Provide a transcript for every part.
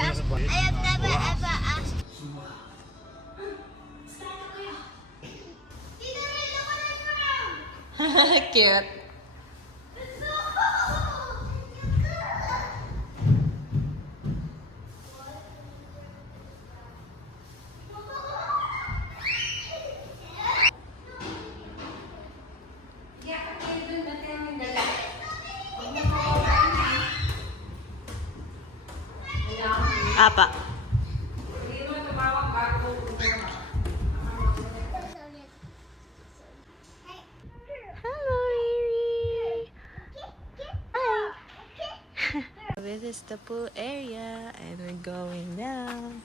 I have never ever asked. Cute. Apa. Hello, Riri. Hi. This is the pool area, and we're going down.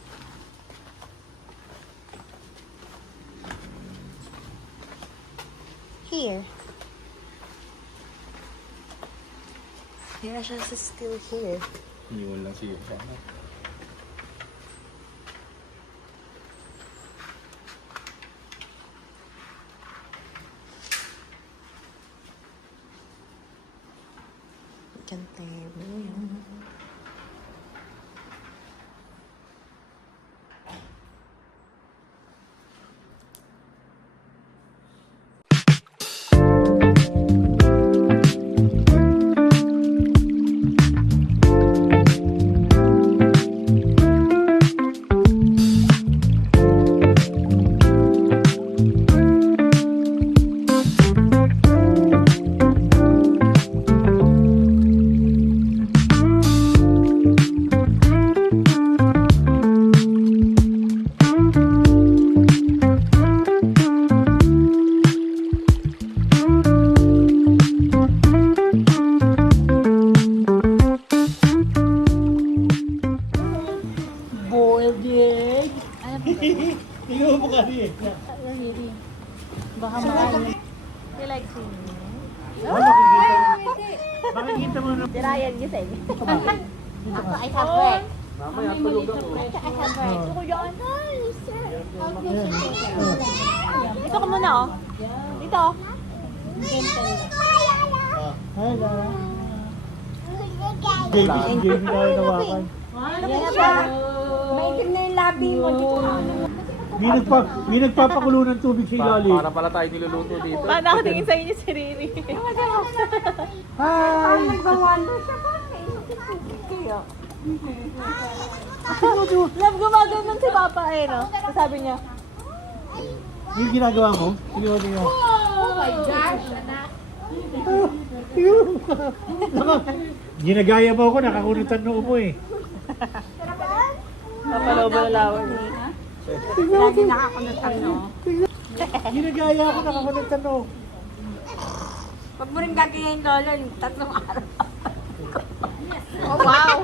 Here. Here, just still here. Iniwan lang siya. Ganda yun. Tingnan mo ka rin. Baka makain. You like swimming? Makikita mo na. Ryan gising. Ako, I have bread. Mamaya tulog ako. I have bread. Gusto ko yun. Dito ka muna, oh. Dito. Hi, Lara. Baby na nawakan. May itim na yung labi mo. May nagpapakulo ng tubig sa ilalim. Para pala tayo niluluto dito. Paano ako tingin sa inyo si Riri? Hi! Nagwa-wonder siya pa. Love, gumagano'n si Papa eh, no? Sabi niya, Yung ginagawa mo? Tingnan mo. oh my gosh, anak. Ginagaya mo ako, nakakulitan noo mo eh. Papalaw-balawan niya. Lagi nakakunutan, no? Ginagaya ako, nakakulitan noo. Pag mo rin gagayain, Lolo, yung 3 araw. Oh, wow!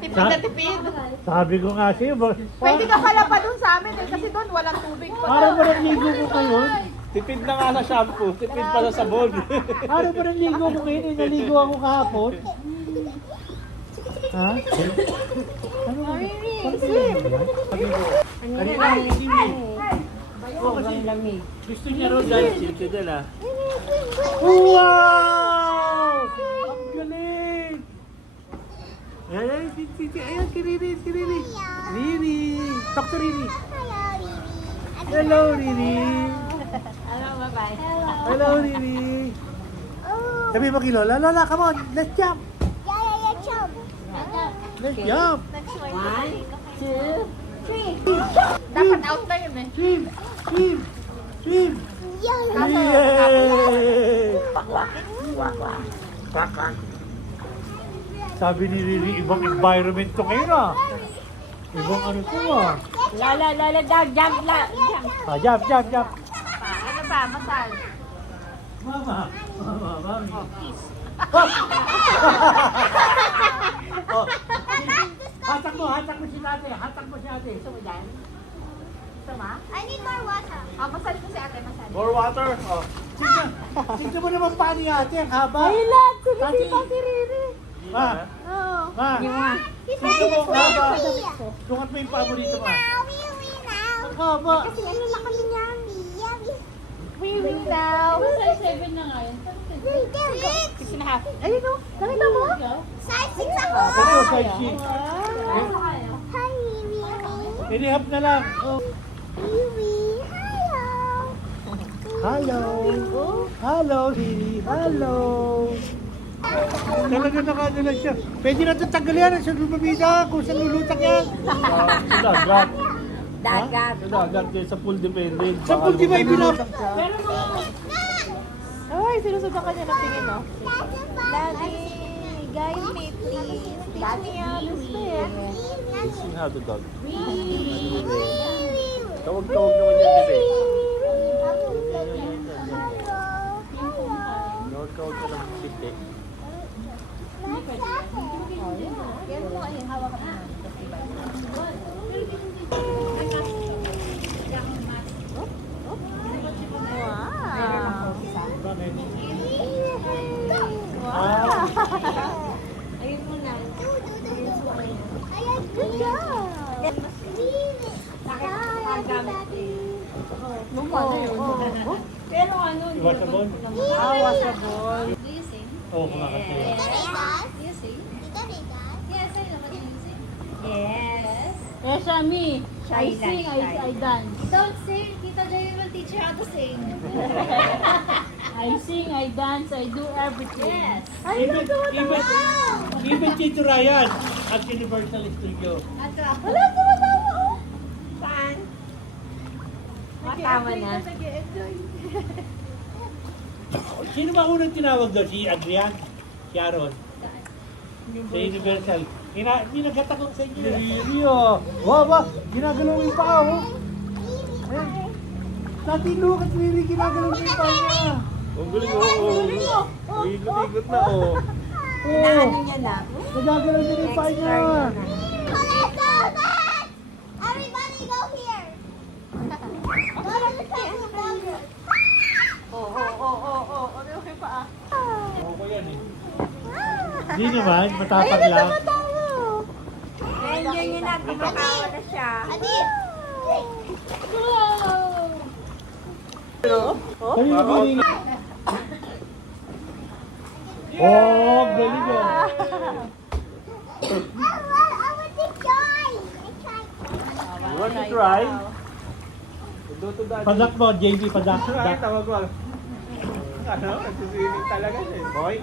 Tipid na tipid. Sabi ko nga sa'yo, Pwede ka pala pa dun sa amin eh, kasi doon walang tubig pa. araw ba ng ligo ko ngayon? Tipid na nga sa shampoo, tipid pa sa sabon. Araw ba ng ligo ko ngayon? Naligo ako kahapon. Ha? Ano ba? Sobrang lamig. Gusto niya rin dahil chill ka dyan ah. Wow! Ang galing! Ayan, ayan, si Riri, si Riri. Riri! Talk to Riri. Hello, Riri. Hello, bye-bye. Hello, Riri. Sabi mo kay Lola, Lola, come on, let's jump. Let's jump. 1, 2, 3. Dapat out na yun eh. Swim, swim, swim. Yay! Sabi ni Riri, ibang environment to ngayon ah. Ibang ano to ah. Lala, jump. Ah, jump, jump, jump. Ano ba, masal? Mama, mami. Oh, hatak mo si ate, hatak mo si ate. Gusto mo dyan? Gusto mo? I need more water. Masal ko si ate, masal. More water. Oh. Tignan mo naman pa ni ate, ang haba. Ay, lahat. Sige, Ate. si Riri. Ma, Oo. ma. Tignan mo ang haba. Lungat mo yung paa mo dito, ma. Ang haba. Kasi ano na kami niyan? Weaving now. Size 7 na nga yun. 6 and a half. Ayun o. Nakita mo? Size 6 ako. Ito, side sheet. Wow. Inihap na lang. Oh. Baby, hello. Hello. Hello, Lily. Hello. Talaga nakano lang siya. Pwede na ito tanggal yan. Sa lumabida. Kung saan lulutak yan. Sa dagat. Dagat. Sa dagat yan, sa pool dependent. Sa pool di ba ibinap? Ay, sinusundan ka niya ng tingin, no? Daddy, guys, me please. Daddy, gusto eh. Sing how to dog. Tawag-tawag naman yan, bebe. Tawag-tawag ka ng sipte. Yan mo ay hawak ka na. Wow. Ayun mo na. Good job. Pero ano, Washable? washable. Do you sing? Oo, kumakasya. Do you sing? Yes, I know what you sing. Yes. Yes, Shami. I Shy sing, lang, I dance. Don't sing. Tita Joy will teach you how to sing. I sing, I dance, I do everything. Yes. Even Tito Ryan at Universal Studio. At Saan? Matama na. Sino ba unang tinawag doon? Si Adrian? Si Aaron? Sa Universal. Ginagata ko sa inyo. Really, oh. Wow, ba? Ginagalaw yung paa, oh. Eh. Dati look at really ginagalaw yung paa niya. Ang galing, oo. Igot-igot na, oo. Oh. Ano niya na? Nagagalaw din yung paa niya. Let's go back. Everybody go here. Go to the second floor. Oo, yan eh. Hindi naman, matapag lang. Enjoy niya na. Kumakawa na siya. Adit. Kanina ba rin? Oh, galing ah. I want to join. You want to try? Do to daddy. Padak mo, JB, padak. Ay, Padak. tawag mo. Ano? Nagsiswimming talaga siya, eh, boy.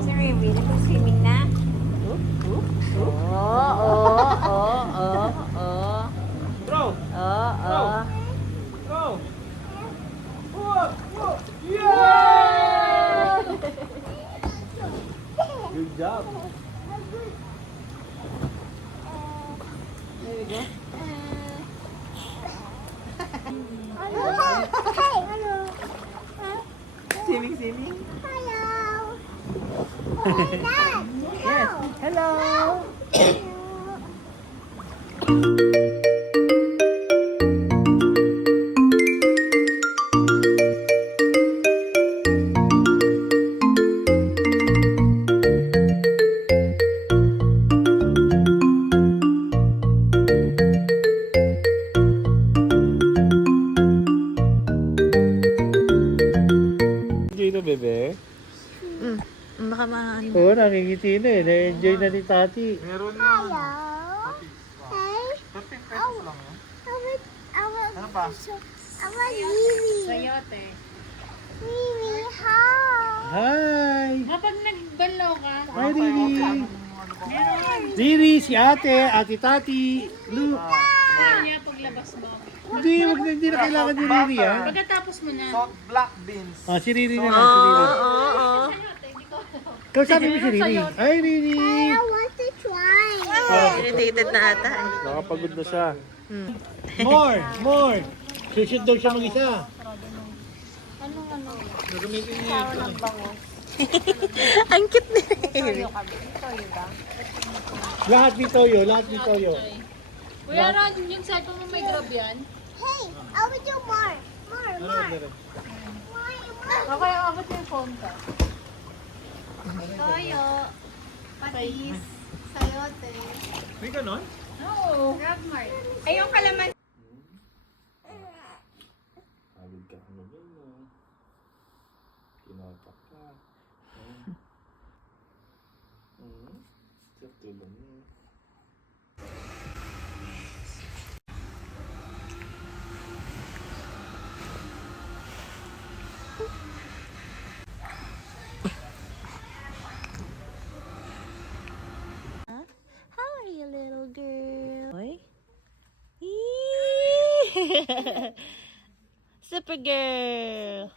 Si Remy, nag-swimming na. Throw! Throw! Yeah! Good job. Hello. Swimming, swimming. Hello. Dad. Yes. Hello. Enjoy na, bebe. Baka mahan. Oo, nakikiti na eh. Na-enjoy na ni Tati. Meron Hello. Hey. 15 pesos lang yun. Ano pa? I want Mimi. Sayote. Mimi, hi. Hi! Kapag nagbanlaw ka, Hi, Riri! Riri, si ate, ate Tati, Lu. ano niya paglabas mo. Hindi na kailangan ni Riri, ha? Pagkatapos mo na, Salt black beans. Ah, si Riri na lang, si Riri. Ikaw sabi mo si Riri. Hi, Riri! I want to try. Irritated na ata. Nakapagod na siya. More! More! Sushoot daw siya mag-isa. Ang cute ni Riri. Lahat ni Toyo, lahat ni Toyo. Kuya Ron, yung cellphone mo may grab yan? Hey, I will do more. More, more. Okay, abot yung phone ka. Toyo, patis, sayote. May ganon? No. Grab Mart. Ay, yung kalaman. Agad ka ano yun, no? Kinapak ka. Tulong. How are you, little girl? Boy? Super girl.